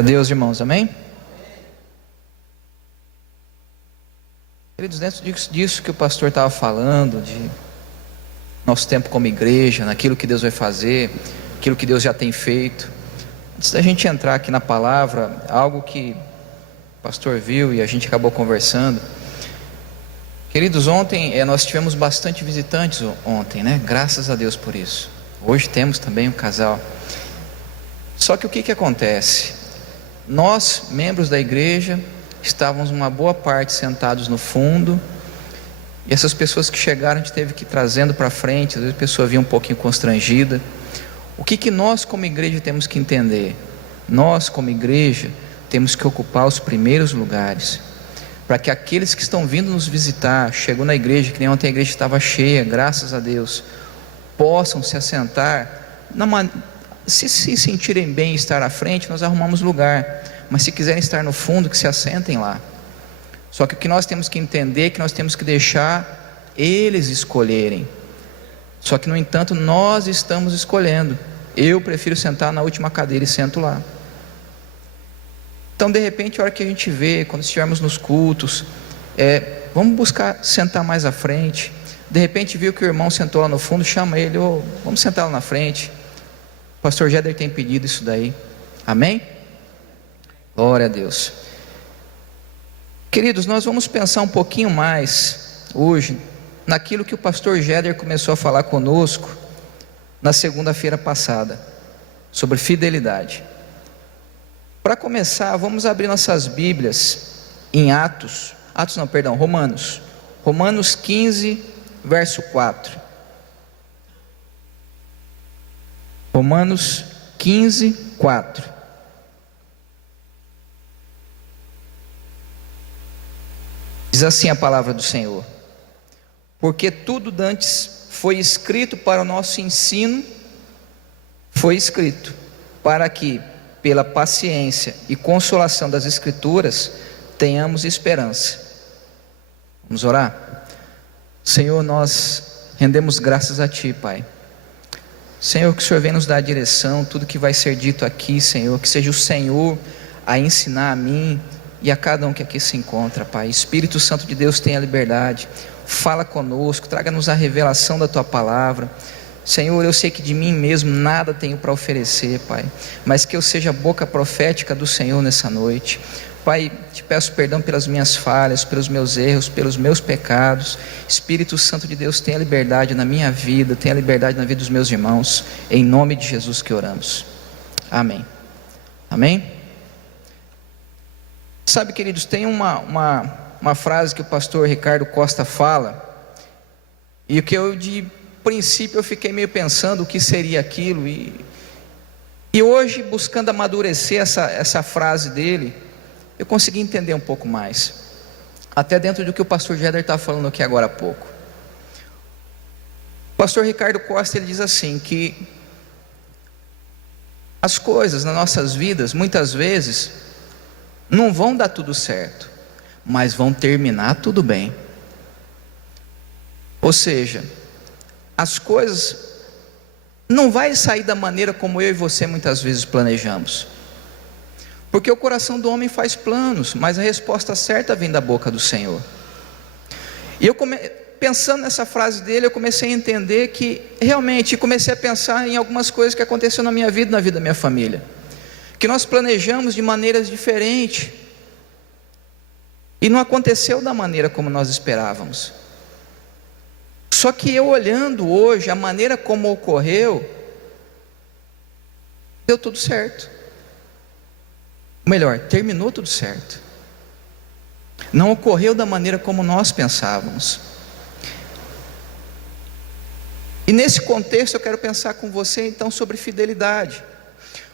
Glória a Deus, irmãos, amém? Queridos, dentro disso que o pastor estava falando, de nosso tempo como igreja, naquilo que Deus vai fazer, aquilo que Deus já tem feito, antes da gente entrar aqui na palavra, algo que o pastor viu e a gente acabou conversando. Queridos, ontem nós tivemos bastante visitantes ontem, né? Graças a Deus por isso. Hoje temos também um casal. Só que o que acontece? Nós, membros da igreja, estávamos uma boa parte sentados no fundo, e essas pessoas que chegaram a gente teve que ir trazendo para frente. Às vezes a pessoa vinha um pouquinho constrangida. O que nós como igreja temos que entender? Nós como igreja temos que ocupar os primeiros lugares, para que aqueles que estão vindo nos visitar, chegou na igreja, que nem ontem a igreja estava cheia, graças a Deus, possam se assentar, se sentirem bem em estar à frente, nós arrumamos lugar, mas se quiserem estar no fundo, que se assentem lá. Só que o que nós temos que entender é que nós temos que deixar eles escolherem. Só que no entanto nós estamos escolhendo. Eu prefiro sentar na última cadeira e sento lá. Então de repente a hora que a gente vê, quando estivermos nos cultos, vamos buscar sentar mais à frente. De repente viu que o irmão sentou lá no fundo, chama ele, vamos sentar lá na frente. O pastor Jéder tem pedido isso daí, amém? Glória a Deus. Queridos, nós vamos pensar um pouquinho mais hoje naquilo que o pastor Jéder começou a falar conosco na segunda-feira passada, sobre fidelidade. Para começar, vamos abrir nossas Bíblias em Romanos 15, verso 4. Romanos 15, 4. Diz assim a palavra do Senhor: porque tudo dantes foi escrito para o nosso ensino, foi escrito para que, pela paciência e consolação das Escrituras, tenhamos esperança. Vamos orar? Senhor, nós rendemos graças a Ti, Pai. Senhor, que o Senhor venha nos dar a direção, tudo que vai ser dito aqui, Senhor, que seja o Senhor a ensinar a mim e a cada um que aqui se encontra, Pai. Espírito Santo de Deus, tenha liberdade, fala conosco, traga-nos a revelação da Tua palavra. Senhor, eu sei que de mim mesmo nada tenho para oferecer, Pai, mas que eu seja a boca profética do Senhor nessa noite. Pai, te peço perdão pelas minhas falhas, pelos meus erros, pelos meus pecados. Espírito Santo de Deus, tenha liberdade na minha vida, tenha liberdade na vida dos meus irmãos, em nome de Jesus que oramos, amém. Amém? Sabe, queridos, tem uma frase que o pastor Ricardo Costa fala, e o que eu de princípio eu fiquei meio pensando o que seria aquilo, e hoje, buscando amadurecer essa frase dele, eu consegui entender um pouco mais, até dentro do que o pastor Jéder está falando aqui agora há pouco. O pastor Ricardo Costa, ele diz assim, que as coisas nas nossas vidas, muitas vezes, não vão dar tudo certo, mas vão terminar tudo bem. Ou seja, as coisas não vai sair da maneira como eu e você muitas vezes planejamos, porque o coração do homem faz planos, mas a resposta certa vem da boca do Senhor. E eu pensando nessa frase dele, eu comecei a entender que realmente, comecei a pensar em algumas coisas que aconteceram na minha vida, na vida da minha família, que nós planejamos de maneiras diferentes, e não aconteceu da maneira como nós esperávamos. Só que eu olhando hoje, a maneira como ocorreu, deu tudo certo. Ou melhor, terminou tudo certo. Não ocorreu da maneira como nós pensávamos. E nesse contexto eu quero pensar com você então sobre fidelidade.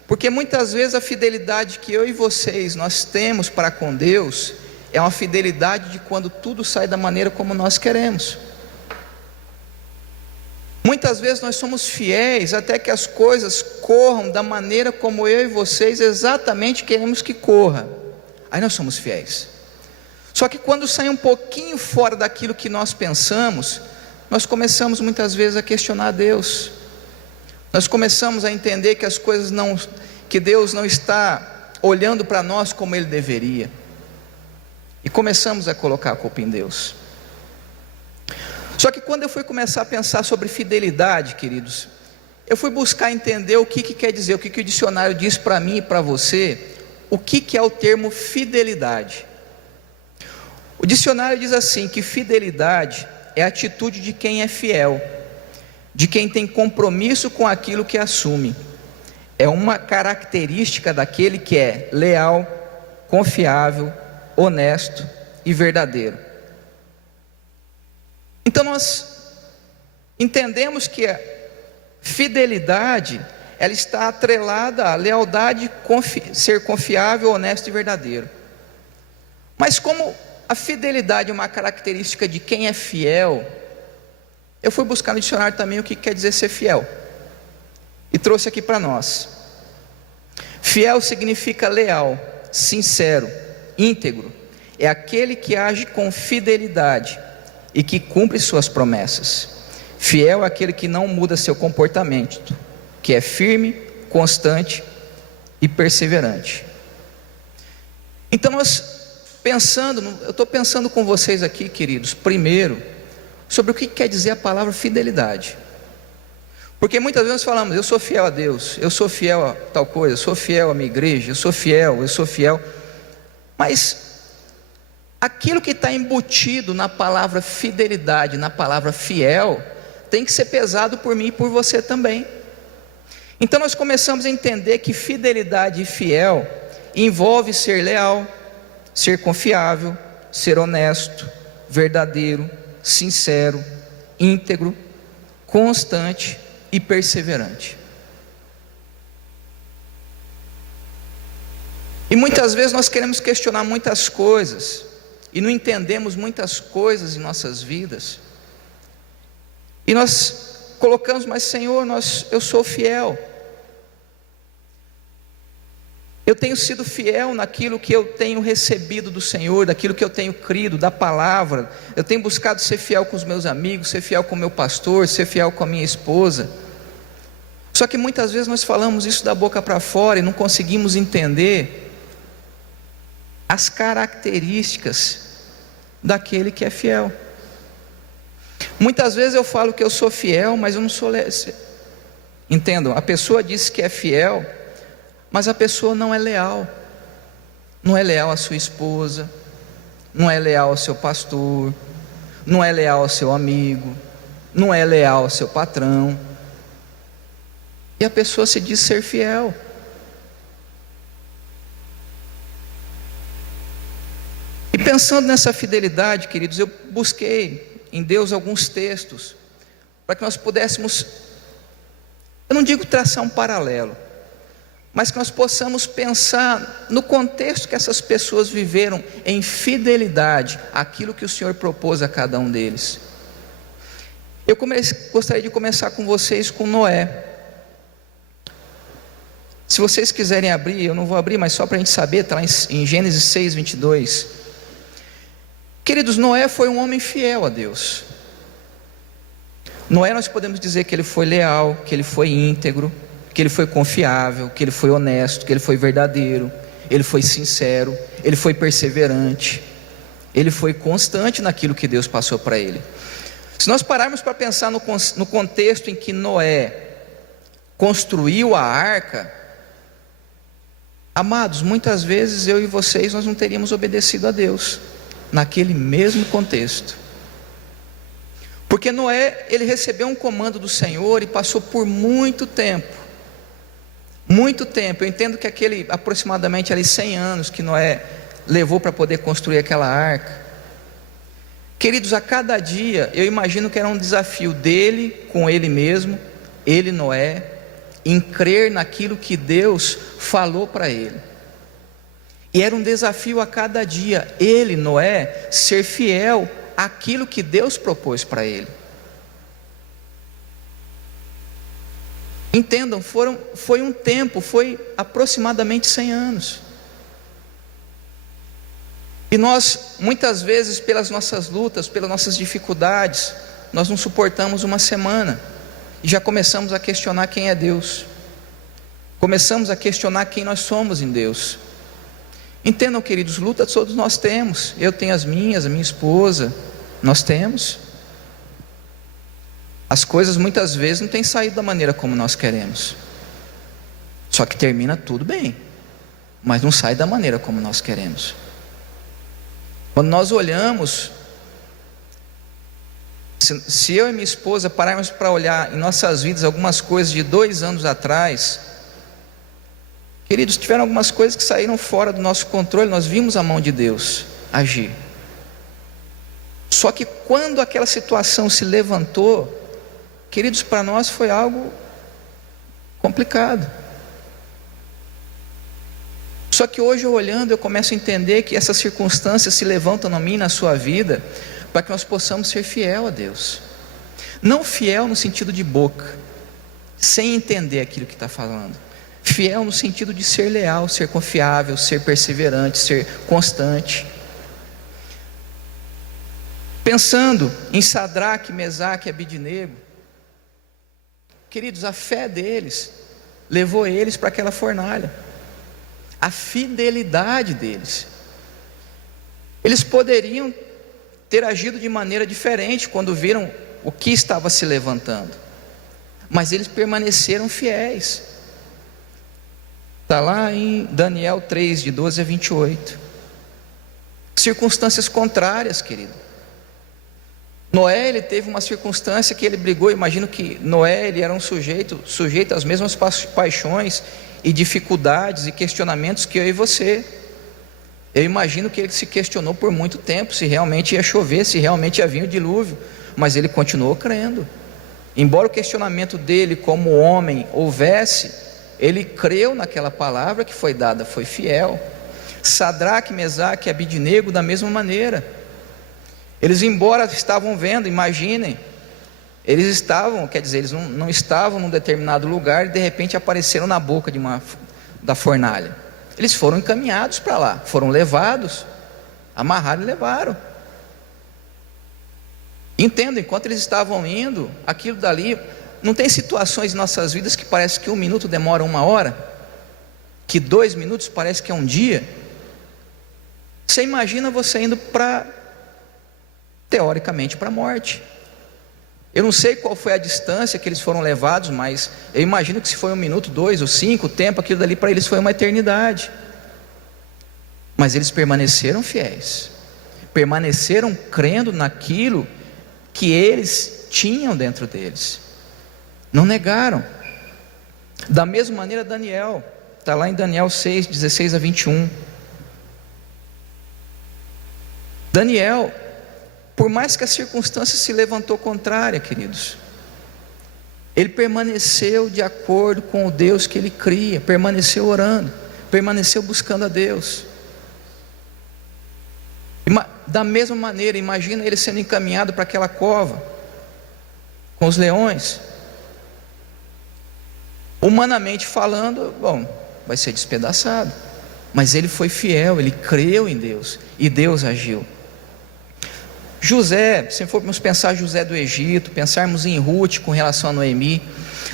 Porque muitas vezes a fidelidade que eu e vocês nós temos para com Deus é uma fidelidade de quando tudo sai da maneira como nós queremos. Muitas vezes nós somos fiéis até que as coisas corram da maneira como eu e vocês exatamente queremos que corra. Aí nós somos fiéis. Só que quando sai um pouquinho fora daquilo que nós pensamos, nós começamos muitas vezes a questionar Deus. Nós começamos a entender que as coisas que Deus não está olhando para nós como Ele deveria, e começamos a colocar a culpa em Deus. Só que quando eu fui começar a pensar sobre fidelidade, queridos, eu fui buscar entender o que quer dizer, o que o dicionário diz para mim e para você, o que é o termo fidelidade. O dicionário diz assim, que fidelidade é a atitude de quem é fiel, de quem tem compromisso com aquilo que assume. É uma característica daquele que é leal, confiável, honesto e verdadeiro. Então nós entendemos que a fidelidade, ela está atrelada à lealdade, ser confiável, honesto e verdadeiro. Mas como a fidelidade é uma característica de quem é fiel, eu fui buscar no dicionário também o que quer dizer ser fiel, e trouxe aqui para nós. Fiel significa leal, sincero, íntegro. É aquele que age com fidelidade e que cumpre suas promessas. Fiel é aquele que não muda seu comportamento, que é firme, constante e perseverante. Então eu estou pensando com vocês aqui, queridos, primeiro, sobre o que quer dizer a palavra fidelidade. Porque muitas vezes nós falamos, eu sou fiel a Deus, eu sou fiel a tal coisa, eu sou fiel à minha igreja, eu sou fiel. Mas aquilo que está embutido na palavra fidelidade, na palavra fiel, tem que ser pesado por mim e por você também. Então nós começamos a entender que fidelidade e fiel envolve ser leal, ser confiável, ser honesto, verdadeiro, sincero, íntegro, constante e perseverante. E muitas vezes nós queremos questionar muitas coisas e não entendemos muitas coisas em nossas vidas, e nós colocamos, mas Senhor, eu sou fiel, eu tenho sido fiel naquilo que eu tenho recebido do Senhor, daquilo que eu tenho crido, da palavra. Eu tenho buscado ser fiel com os meus amigos, ser fiel com o meu pastor, ser fiel com a minha esposa. Só que muitas vezes nós falamos isso da boca para fora e não conseguimos entender as características daquele que é fiel. Muitas vezes eu falo que eu sou fiel, mas eu não sou leal. Entendam, a pessoa diz que é fiel, mas a pessoa não é leal. Não é leal à sua esposa, não é leal ao seu pastor, não é leal ao seu amigo, não é leal ao seu patrão. E a pessoa se diz ser fiel. E pensando nessa fidelidade, queridos, eu busquei em Deus alguns textos para que nós pudéssemos, eu não digo traçar um paralelo, mas que nós possamos pensar no contexto que essas pessoas viveram em fidelidade àquilo que o Senhor propôs a cada um deles. Eu gostaria de começar com vocês com Noé. Se vocês quiserem abrir, eu não vou abrir, mas só para a gente saber, está lá em Gênesis 6, 22. Queridos, Noé foi um homem fiel a Deus. Noé, nós podemos dizer que ele foi leal, que ele foi íntegro, que ele foi confiável, que ele foi honesto, que ele foi verdadeiro, ele foi sincero, ele foi perseverante, ele foi constante naquilo que Deus passou para ele. Se nós pararmos para pensar no contexto em que Noé construiu a arca, amados, muitas vezes eu e vocês nós não teríamos obedecido a Deus naquele mesmo contexto. Porque Noé, ele recebeu um comando do Senhor e passou por muito tempo, eu entendo que aproximadamente ali 100 anos que Noé levou para poder construir aquela arca. Queridos, a cada dia, eu imagino que era um desafio dele, com ele mesmo, ele, Noé, em crer naquilo que Deus falou para ele. E era um desafio a cada dia, ele, Noé, ser fiel àquilo que Deus propôs para ele. Entendam, foi um tempo, foi aproximadamente 100 anos. E nós, muitas vezes, pelas nossas lutas, pelas nossas dificuldades, nós não suportamos uma semana, e já começamos a questionar quem é Deus, começamos a questionar quem nós somos em Deus. Entendam, queridos, lutas todos nós temos. Eu tenho as minhas, a minha esposa, nós temos. As coisas muitas vezes não têm saído da maneira como nós queremos. Só que termina tudo bem, mas não sai da maneira como nós queremos. Quando nós olhamos, se eu e minha esposa pararmos para olhar em nossas vidas algumas coisas de 2 anos atrás, queridos, tiveram algumas coisas que saíram fora do nosso controle, nós vimos a mão de Deus agir. Só que quando aquela situação se levantou, queridos, para nós foi algo complicado. Só que hoje, eu olhando, eu começo a entender que essas circunstâncias se levantam na minha e na sua vida, para que nós possamos ser fiel a Deus. Não fiel no sentido de boca, sem entender aquilo que está falando. Fiel no sentido de ser leal, ser confiável, ser perseverante, ser constante. Pensando em Sadraque, Mesaque e Abidnego, queridos, a fé deles levou eles para aquela fornalha. A fidelidade deles. Eles poderiam ter agido de maneira diferente quando viram o que estava se levantando, mas eles permaneceram fiéis. Está lá em Daniel 3, de 12 a 28. Circunstâncias contrárias, querido. Noé, ele teve uma circunstância que ele brigou. Imagino que Noé, ele era um sujeito às mesmas paixões e dificuldades e questionamentos que eu e você. Eu imagino que ele se questionou por muito tempo se realmente ia chover, se realmente ia vir o dilúvio, mas ele continuou crendo. Embora o questionamento dele como homem houvesse, ele creu naquela palavra que foi dada, foi fiel. Sadraque, Mesaque e Abidnego da mesma maneira. Eles, embora estavam vendo, imaginem, eles estavam, eles não estavam num determinado lugar e de repente apareceram na boca da fornalha. Eles foram encaminhados para lá, foram levados, amarraram e levaram. Entendo, enquanto eles estavam indo, aquilo dali, não tem situações em nossas vidas que parece que 1 minuto demora 1 hora, que 2 minutos parece que é um dia. Você imagina você indo teoricamente para a morte. Eu não sei qual foi a distância que eles foram levados, mas eu imagino que se foi 1 minuto, 2 ou 5, o tempo, aquilo dali para eles foi uma eternidade. Mas eles permaneceram fiéis, permaneceram crendo naquilo que eles tinham dentro deles, não negaram. Da mesma maneira Daniel, está lá em Daniel 6, 16 a 21. Daniel, por mais que a circunstância se levantou contrária, queridos, ele permaneceu de acordo com o Deus que ele cria, permaneceu orando, permaneceu buscando a Deus. Da mesma maneira, imagina ele sendo encaminhado para aquela cova, com os leões. Humanamente falando, vai ser despedaçado, mas ele foi fiel, ele creu em Deus, e Deus agiu. José, se formos pensar José do Egito, pensarmos em Ruth com relação a Noemi,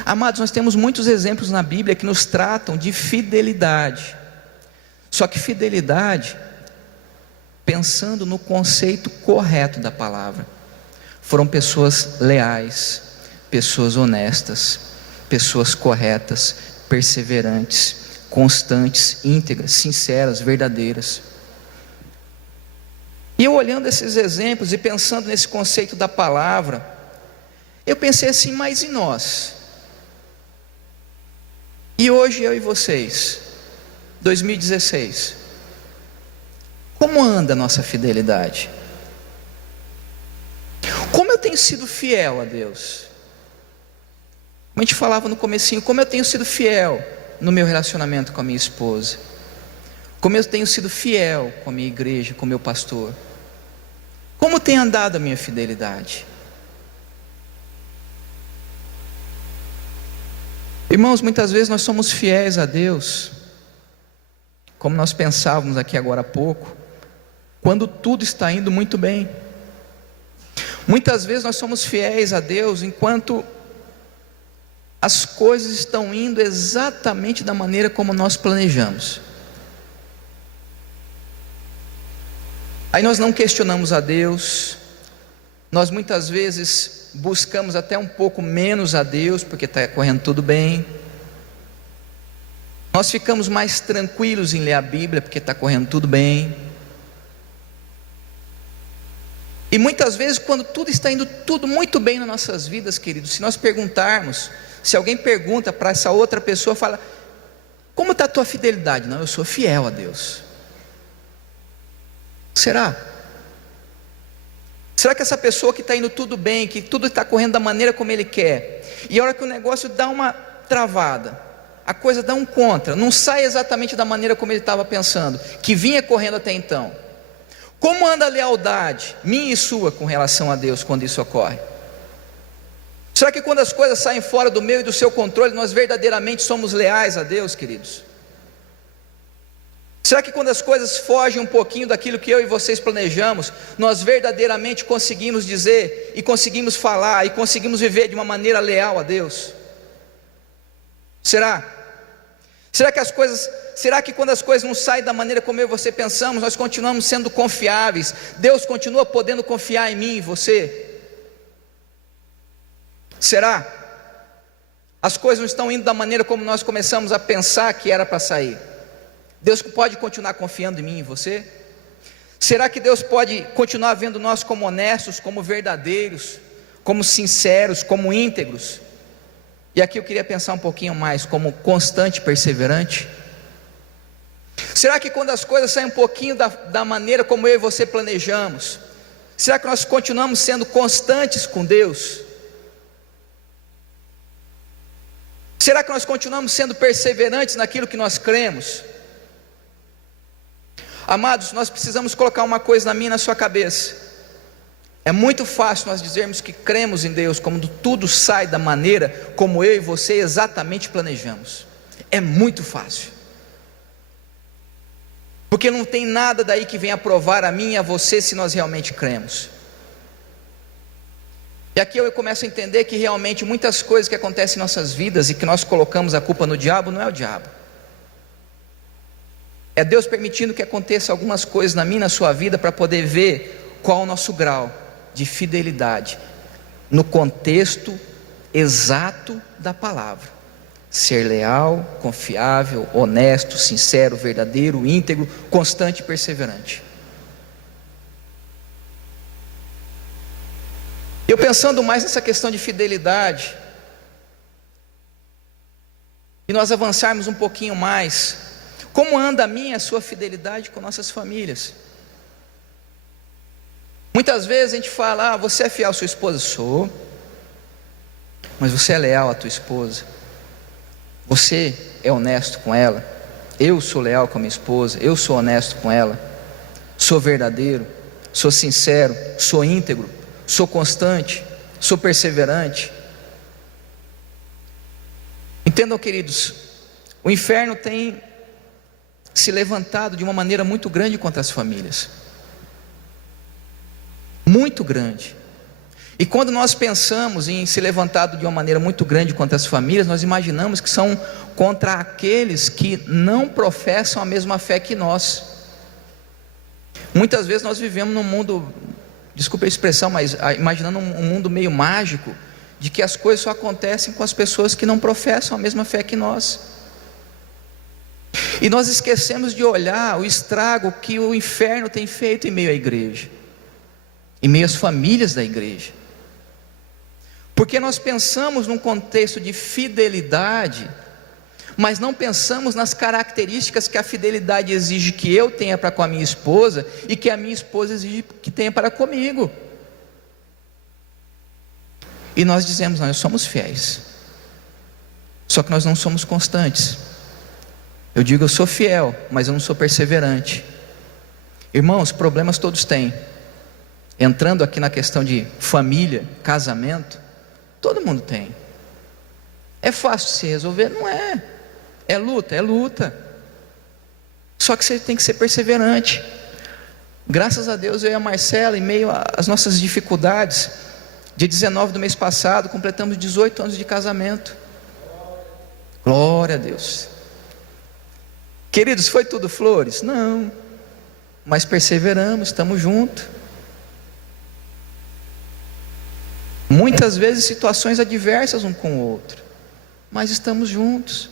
amados, nós temos muitos exemplos na Bíblia que nos tratam de fidelidade. Só que fidelidade, pensando no conceito correto da palavra, foram pessoas leais, pessoas honestas, pessoas corretas, perseverantes, constantes, íntegras, sinceras, verdadeiras. E eu olhando esses exemplos e pensando nesse conceito da palavra, eu pensei assim, mas e nós? E hoje eu e vocês, 2016, como anda a nossa fidelidade? Como eu tenho sido fiel a Deus? Como a gente falava no comecinho, como eu tenho sido fiel no meu relacionamento com a minha esposa? Como eu tenho sido fiel com a minha igreja, com o meu pastor? Como tem andado a minha fidelidade? Irmãos, muitas vezes nós somos fiéis a Deus, como nós pensávamos aqui agora há pouco, quando tudo está indo muito bem. Muitas vezes nós somos fiéis a Deus enquanto as coisas estão indo exatamente da maneira como nós planejamos. Aí nós não questionamos a Deus, nós muitas vezes buscamos até um pouco menos a Deus, porque está correndo tudo bem. Nós ficamos mais tranquilos em ler a Bíblia, porque está correndo tudo bem. E muitas vezes, quando tudo está indo tudo muito bem nas nossas vidas, queridos, se nós perguntarmos, se alguém pergunta para essa outra pessoa, fala: como está a tua fidelidade? Não, eu sou fiel a Deus. Será? Será que essa pessoa que está indo tudo bem, que tudo está correndo da maneira como ele quer, e a hora que o negócio dá uma travada, a coisa dá um contra, não sai exatamente da maneira como ele estava pensando, que vinha correndo até então, como anda a lealdade minha e sua com relação a Deus quando isso ocorre? Será que quando as coisas saem fora do meu e do seu controle, nós verdadeiramente somos leais a Deus, queridos? Será que quando as coisas fogem um pouquinho daquilo que eu e vocês planejamos, nós verdadeiramente conseguimos dizer, e conseguimos falar, e conseguimos viver de uma maneira leal a Deus? Será? Será que quando as coisas não saem da maneira como eu e você pensamos, nós continuamos sendo confiáveis? Deus continua podendo confiar em mim e você? Será? As coisas não estão indo da maneira como nós começamos a pensar que era para sair. Deus pode continuar confiando em mim e em você? Será que Deus pode continuar vendo nós como honestos, como verdadeiros, como sinceros, como íntegros? E aqui eu queria pensar um pouquinho mais, como constante e perseverante. Será que quando as coisas saem um pouquinho da maneira como eu e você planejamos, será que nós continuamos sendo constantes com Deus? Será que nós continuamos sendo perseverantes naquilo que nós cremos? Amados, nós precisamos colocar uma coisa na minha e na sua cabeça. É muito fácil nós dizermos que cremos em Deus quando tudo sai da maneira como eu e você exatamente planejamos. É muito fácil, porque não tem nada daí que venha provar a mim e a você se nós realmente cremos. E aqui eu começo a entender que realmente muitas coisas que acontecem em nossas vidas e que nós colocamos a culpa no diabo, não é o diabo. É Deus permitindo que aconteça algumas coisas na minha e na sua vida para poder ver qual é o nosso grau de fidelidade no contexto exato da palavra: ser leal, confiável, honesto, sincero, verdadeiro, íntegro, constante e perseverante. Eu pensando mais nessa questão de fidelidade, e nós avançarmos um pouquinho mais, como anda a minha e a sua fidelidade com nossas famílias? Muitas vezes a gente fala: você é fiel à sua esposa? Sou. Mas você é leal à tua esposa? Você é honesto com ela? Eu sou leal com a minha esposa, eu sou honesto com ela, sou verdadeiro, sou sincero, sou íntegro, sou constante, sou perseverante. Entendam, queridos, o inferno tem se levantado de uma maneira muito grande contra as famílias, muito grande. E quando nós pensamos em se levantado de uma maneira muito grande contra as famílias, nós imaginamos que são contra aqueles que não professam a mesma fé que nós. Muitas vezes nós vivemos num mundo, desculpe a expressão, mas imaginando um mundo meio mágico, de que as coisas só acontecem com as pessoas que não professam a mesma fé que nós. E nós esquecemos de olhar o estrago que o inferno tem feito em meio à igreja, em meio às famílias da igreja. Porque nós pensamos num contexto de fidelidade, mas não pensamos nas características que a fidelidade exige que eu tenha para com a minha esposa, e que a minha esposa exige que tenha para comigo. E nós dizemos: nós somos fiéis, só que nós não somos constantes. Eu digo: eu sou fiel, mas eu não sou perseverante. Irmãos, problemas todos têm. Entrando aqui na questão de família, casamento, todo mundo tem. É fácil de se resolver? Não é. É luta, é luta. Só que você tem que ser perseverante. Graças a Deus, eu e a Marcela, em meio às nossas dificuldades, dia 19 do mês passado, completamos 18 anos de casamento. Glória a Deus. Queridos, foi tudo flores? Não. mas perseveramos, estamos juntos. Muitas vezes situações adversas um com o outro, mas estamos juntos.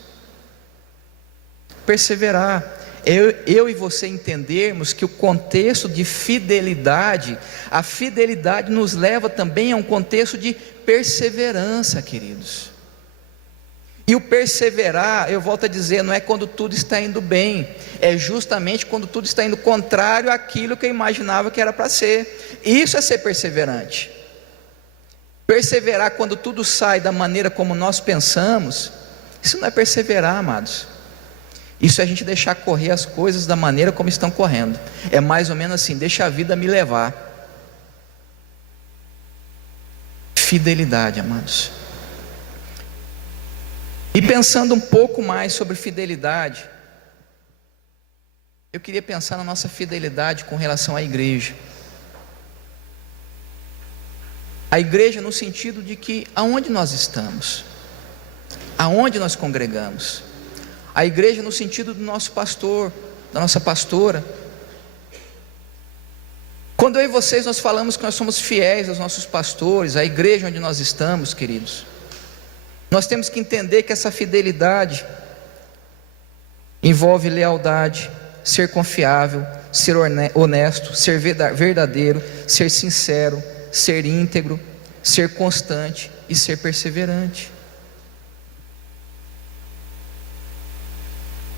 Perseverar, eu e você entendermos que o contexto de fidelidade, a fidelidade nos leva também a um contexto de perseverança, queridos. E o perseverar, eu volto a dizer, não é quando tudo está indo bem, é justamente quando tudo está indo contrário àquilo que eu imaginava que era para ser. Isso é ser perseverante. Perseverar quando tudo sai da maneira como nós pensamos, isso não é perseverar, amados. Isso é a gente deixar correr as coisas da maneira como estão correndo. É mais ou menos assim: deixa a vida me levar. Fidelidade, amados. E pensando um pouco mais sobre fidelidade, eu queria pensar na nossa fidelidade com relação à igreja. A igreja no sentido de que aonde nós estamos, aonde nós congregamos. A igreja no sentido do nosso pastor, da nossa pastora. Quando eu e vocês nós falamos que nós somos fiéis aos nossos pastores, à igreja onde nós estamos, queridos, nós temos que entender que essa fidelidade envolve lealdade, ser confiável, ser honesto, ser verdadeiro, ser sincero, ser íntegro, ser constante e ser perseverante.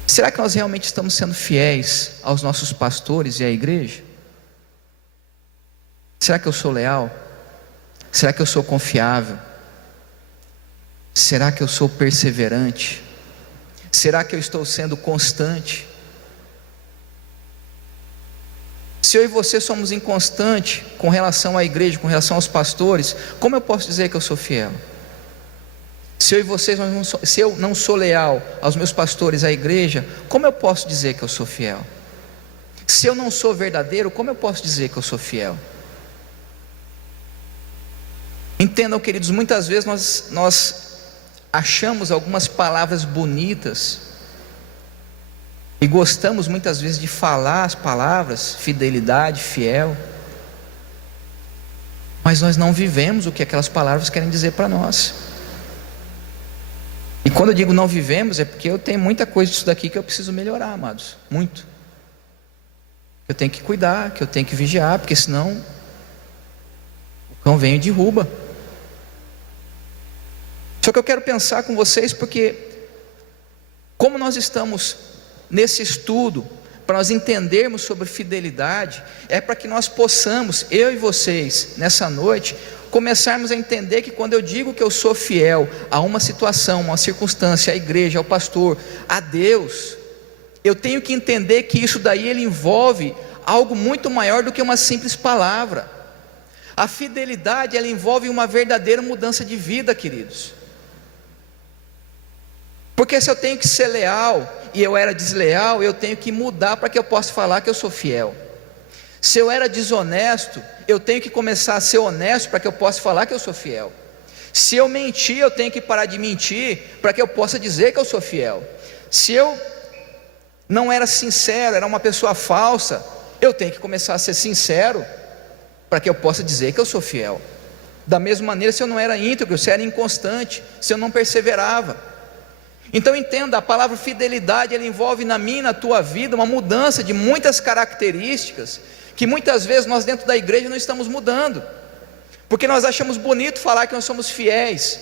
Será que nós realmente estamos sendo fiéis aos nossos pastores e à igreja? Será que eu sou leal? Será que eu sou confiável? Será que eu sou perseverante? Será que eu estou sendo constante? Se eu e você somos inconstantes com relação à igreja, com relação aos pastores, como eu posso dizer que eu sou fiel? Se eu e vocês, se eu não sou leal aos meus pastores, à igreja, como eu posso dizer que eu sou fiel? Se eu não sou verdadeiro, como eu posso dizer que eu sou fiel? Entendam, queridos, muitas vezes nós achamos algumas palavras bonitas e gostamos muitas vezes de falar as palavras fidelidade, fiel, mas nós não vivemos o que aquelas palavras querem dizer para nós. E quando eu digo não vivemos, é porque eu tenho muita coisa disso daqui que eu preciso melhorar, amados, muito. Eu tenho que cuidar, que eu tenho que vigiar, porque senão o cão vem e derruba. Só que eu quero pensar com vocês, porque como nós estamos nesse estudo, para nós entendermos sobre fidelidade, é para que nós possamos, eu e vocês, nessa noite, começarmos a entender que quando eu digo que eu sou fiel a uma situação, uma circunstância, à igreja, ao pastor, a Deus, eu tenho que entender que isso daí ele envolve algo muito maior do que uma simples palavra. A fidelidade, ela envolve uma verdadeira mudança de vida, queridos. Porque se eu tenho que ser leal e eu era desleal, eu tenho que mudar para que eu possa falar que eu sou fiel. Se eu era desonesto, eu tenho que começar a ser honesto para que eu possa falar que eu sou fiel. Se eu menti, eu tenho que parar de mentir para que eu possa dizer que eu sou fiel. Se eu não era sincero, era uma pessoa falsa, eu tenho que começar a ser sincero para que eu possa dizer que eu sou fiel. Da mesma maneira, se eu não era íntegro, se eu era inconstante, se eu não perseverava. Então entenda, a palavra fidelidade, ela envolve na minha e na tua vida uma mudança de muitas características, que muitas vezes nós dentro da igreja não estamos mudando, porque nós achamos bonito falar que nós somos fiéis,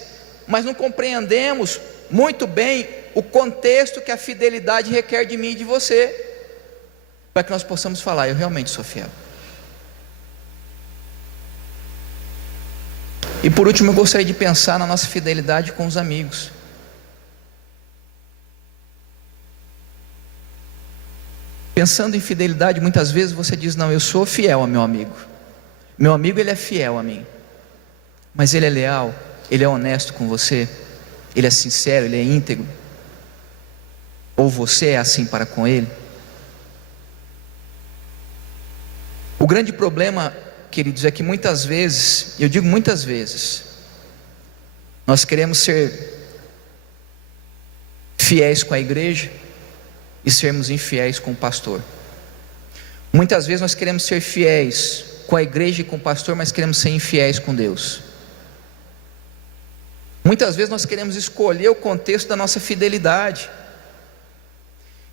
mas não compreendemos muito bem o contexto que a fidelidade requer de mim e de você, para que nós possamos falar, eu realmente sou fiel. E por último, eu gostaria de pensar na nossa fidelidade com os amigos. Pensando em fidelidade, muitas vezes você diz, não, eu sou fiel ao meu amigo. Meu amigo, ele é fiel a mim. Mas ele é leal, ele é honesto com você, ele é sincero, ele é íntegro. Ou você é assim para com ele? O grande problema, queridos, é que muitas vezes, eu digo muitas vezes, nós queremos ser fiéis com a igreja e sermos infiéis com o pastor. Muitas vezes nós queremos ser fiéis com a igreja e com o pastor, mas queremos ser infiéis com Deus. Muitas vezes nós queremos escolher o contexto da nossa fidelidade.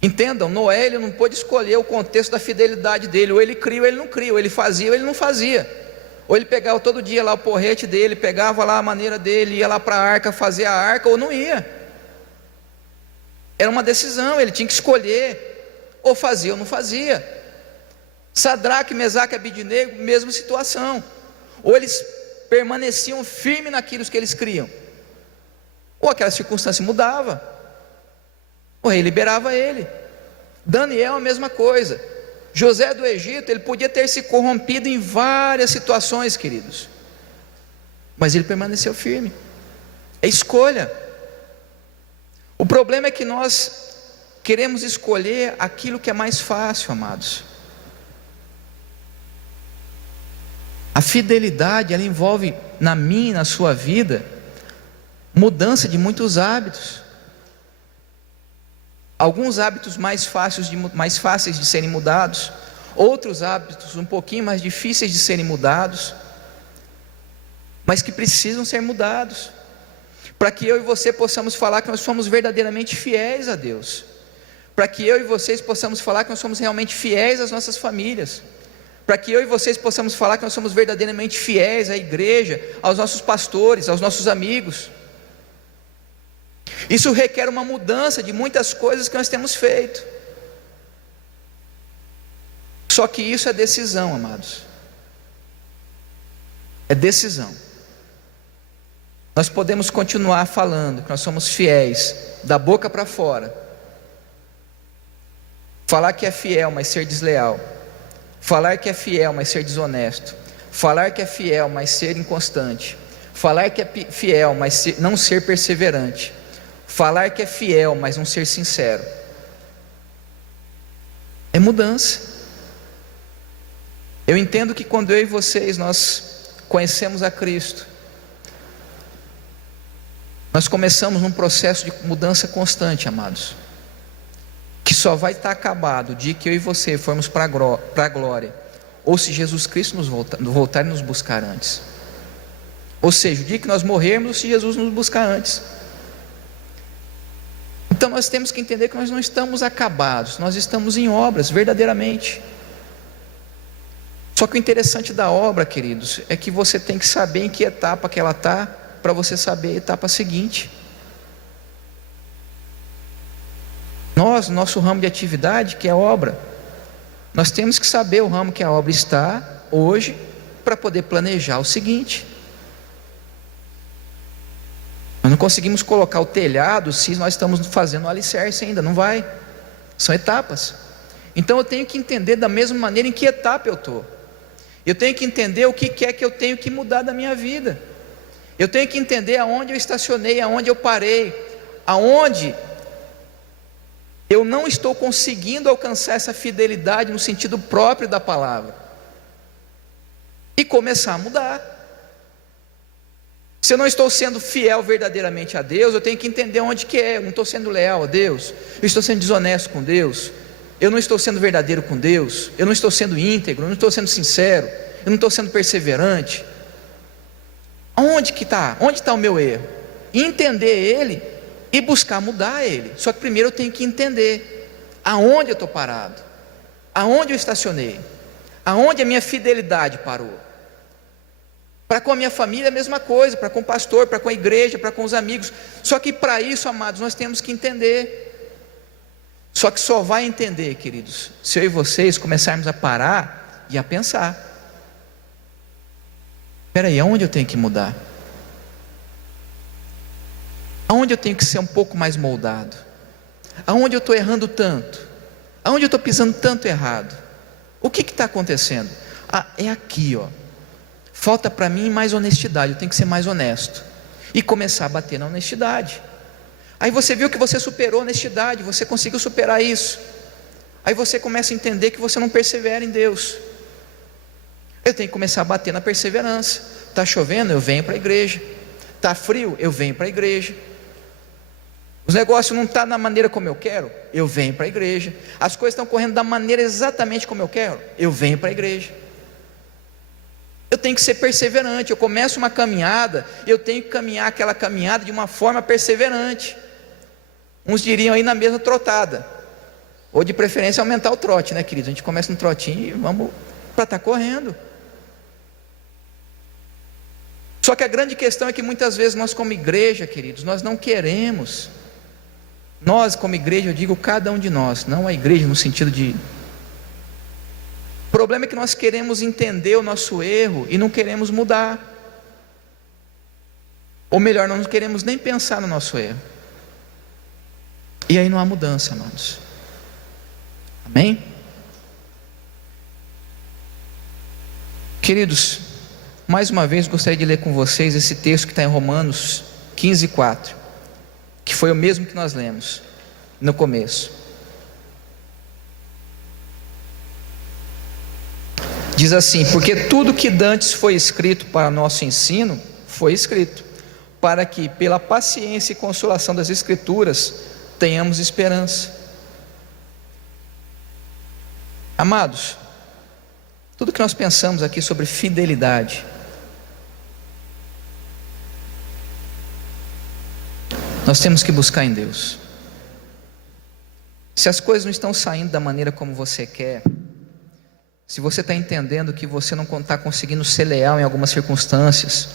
Entendam, Noé ele não pôde escolher o contexto da fidelidade dele. Ou ele cria ou ele não cria, ou ele fazia ou ele não fazia. Ou ele pegava todo dia lá o porrete dele, pegava lá a maneira dele, ia lá para a arca fazer a arca, ou não ia. Era uma decisão, ele tinha que escolher, ou fazia ou não fazia. Sadraque, Mesaque e Abidnego, mesma situação. Ou eles permaneciam firmes naquilo que eles criam, ou aquela circunstância mudava, o rei liberava ele. Daniel a mesma coisa. José do Egito, ele podia ter se corrompido em várias situações, queridos, mas ele permaneceu firme. É escolha. O problema é que nós queremos escolher aquilo que é mais fácil, amados. A fidelidade, ela envolve na minha e na sua vida mudança de muitos hábitos. Alguns hábitos mais fáceis de serem mudados, outros hábitos um pouquinho mais difíceis de serem mudados, mas que precisam ser mudados, para que eu e você possamos falar que nós somos verdadeiramente fiéis a Deus, para que eu e vocês possamos falar que nós somos realmente fiéis às nossas famílias, para que eu e vocês possamos falar que nós somos verdadeiramente fiéis à igreja, aos nossos pastores, aos nossos amigos. Isso requer uma mudança de muitas coisas que nós temos feito. Só que isso é decisão, amados. É decisão. Nós podemos continuar falando que nós somos fiéis da boca para fora, falar que é fiel, mas ser desleal, falar que é fiel, mas ser desonesto, falar que é fiel, mas ser inconstante, falar que é fiel, mas não ser perseverante, falar que é fiel, mas não ser sincero. É mudança. Eu entendo que quando eu e vocês nós conhecemos a Cristo, nós começamos num processo de mudança constante, amados, que só vai estar acabado o dia que eu e você formos para a glória, ou se Jesus Cristo nos voltar e nos buscar antes. Ou seja, o dia que nós morrermos, ou se Jesus nos buscar antes. Então nós temos que entender que nós não estamos acabados, nós estamos em obras, verdadeiramente. Só que o interessante da obra, queridos, é que você tem que saber em que etapa que ela está, para você saber a etapa seguinte. Nós, nosso ramo de atividade, que é obra, nós temos que saber o ramo que a obra está hoje, para poder planejar o seguinte. Nós não conseguimos colocar o telhado se nós estamos fazendo o alicerce ainda, não vai. São etapas. Então eu tenho que entender da mesma maneira em que etapa eu estou. Eu tenho que entender o que é que eu tenho que mudar da minha vida. Eu tenho que entender aonde eu estacionei, aonde eu parei, aonde eu não estou conseguindo alcançar essa fidelidade no sentido próprio da palavra, e começar a mudar. Se eu não estou sendo fiel verdadeiramente a Deus, eu tenho que entender onde que é. Eu não estou sendo leal a Deus, eu estou sendo desonesto com Deus, eu não estou sendo verdadeiro com Deus, eu não estou sendo íntegro, eu não estou sendo sincero, eu não estou sendo perseverante. Onde que está? Onde está o meu erro? Entender ele e buscar mudar ele. Só que primeiro eu tenho que entender aonde eu estou parado, aonde eu estacionei, aonde a minha fidelidade parou. Para com a minha família é a mesma coisa, para com o pastor, para com a igreja, para com os amigos. Só que para isso, amados, nós temos que entender. Só que só vai entender, queridos, se eu e vocês começarmos a parar e a pensar. Espera aí, aonde eu tenho que mudar? Aonde eu tenho que ser um pouco mais moldado? Aonde eu estou errando tanto? Aonde eu estou pisando tanto errado? O que está acontecendo? Ah, é aqui, ó. Falta para mim mais honestidade, eu tenho que ser mais honesto, e começar a bater na honestidade. Aí você viu que você superou a honestidade, você conseguiu superar isso. Aí você começa a entender que você não persevera em Deus. Eu tenho que começar a bater na perseverança. Está chovendo, eu venho para a igreja. Está frio, eu venho para a igreja. Os negócios não estão da maneira como eu quero, eu venho para a igreja. As coisas estão correndo da maneira exatamente como eu quero, eu venho para a igreja. Eu tenho que ser perseverante. Eu começo uma caminhada, eu tenho que caminhar aquela caminhada de uma forma perseverante. Uns diriam aí na mesma trotada, ou de preferência aumentar o trote, né, queridos? A gente começa no trotinho e vamos para estar correndo. Só que a grande questão é que muitas vezes nós como igreja, queridos, nós não queremos. Nós como igreja, eu digo cada um de nós, não a igreja no sentido de... O problema é que nós queremos entender o nosso erro e não queremos mudar. Ou melhor, não queremos nem pensar no nosso erro. E aí não há mudança, amados. Amém? Queridos, mais uma vez gostaria de ler com vocês esse texto que está em Romanos 15:4, que foi o mesmo que nós lemos no começo. Diz assim: porque tudo que dantes foi escrito para nosso ensino, foi escrito, para que pela paciência e consolação das Escrituras, tenhamos esperança. Amados, tudo que nós pensamos aqui sobre fidelidade, nós temos que buscar em Deus. Se as coisas não estão saindo da maneira como você quer, se você está entendendo que você não está conseguindo ser leal em algumas circunstâncias,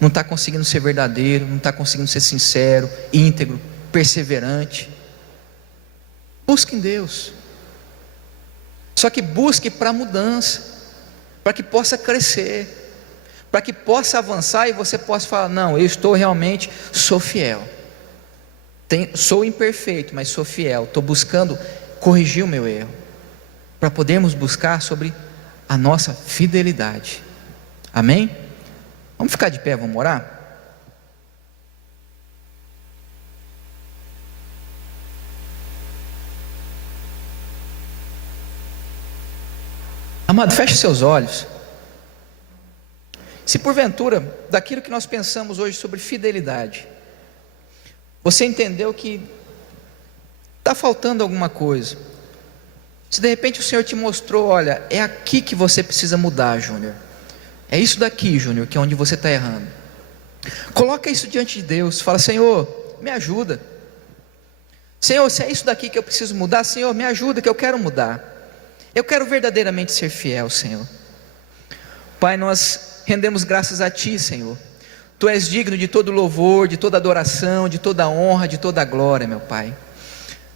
não está conseguindo ser verdadeiro, não está conseguindo ser sincero, íntegro, perseverante, busque em Deus. Só que busque para mudança, para que possa crescer, para que possa avançar e você possa falar: não, eu estou realmente, sou fiel, sou imperfeito, mas sou fiel, estou buscando corrigir o meu erro, para podermos buscar sobre a nossa fidelidade. Amém? Vamos ficar de pé, vamos orar? Amado, feche seus olhos. Se porventura, daquilo que nós pensamos hoje sobre fidelidade, você entendeu que está faltando alguma coisa, se de repente o Senhor te mostrou: olha, é aqui que você precisa mudar, Júnior, é isso daqui, Júnior, que é onde você está errando, coloca isso diante de Deus, fala: Senhor, me ajuda. Senhor, se é isso daqui que eu preciso mudar, Senhor, me ajuda, que eu quero mudar. Eu quero verdadeiramente ser fiel, Senhor. Pai, nós rendemos graças a Ti, Senhor. Tu és digno de todo louvor, de toda adoração, de toda honra, de toda glória, meu Pai.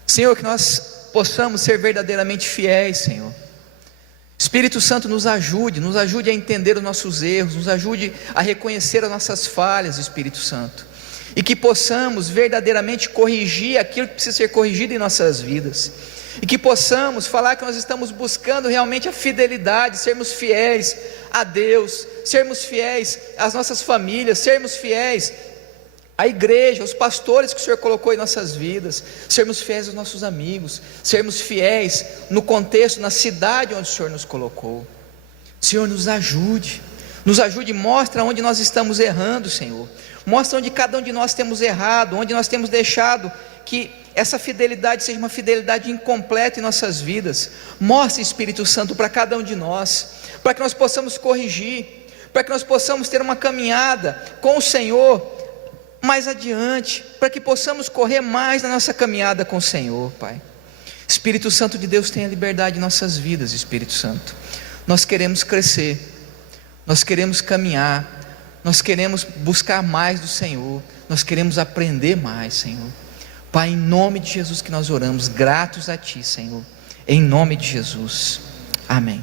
Senhor, que nós possamos ser verdadeiramente fiéis, Senhor. Espírito Santo, nos ajude a entender os nossos erros, nos ajude a reconhecer as nossas falhas, Espírito Santo, e que possamos verdadeiramente corrigir aquilo que precisa ser corrigido em nossas vidas, e que possamos falar que nós estamos buscando realmente a fidelidade, sermos fiéis a Deus, sermos fiéis às nossas famílias, sermos fiéis à igreja, aos pastores que o Senhor colocou em nossas vidas, sermos fiéis aos nossos amigos, sermos fiéis no contexto, na cidade onde o Senhor nos colocou. Senhor, nos ajude, mostra onde nós estamos errando, Senhor, mostra onde cada um de nós temos errado, onde nós temos deixado que essa fidelidade seja uma fidelidade incompleta em nossas vidas. Mostra, Espírito Santo, para cada um de nós, para que nós possamos corrigir, para que nós possamos ter uma caminhada com o Senhor mais adiante, para que possamos correr mais na nossa caminhada com o Senhor, Pai. Espírito Santo de Deus, tenha liberdade em nossas vidas, Espírito Santo. Nós queremos crescer, nós queremos caminhar, nós queremos buscar mais do Senhor, nós queremos aprender mais, Senhor. Pai, em nome de Jesus que nós oramos, gratos a Ti, Senhor, em nome de Jesus, amém.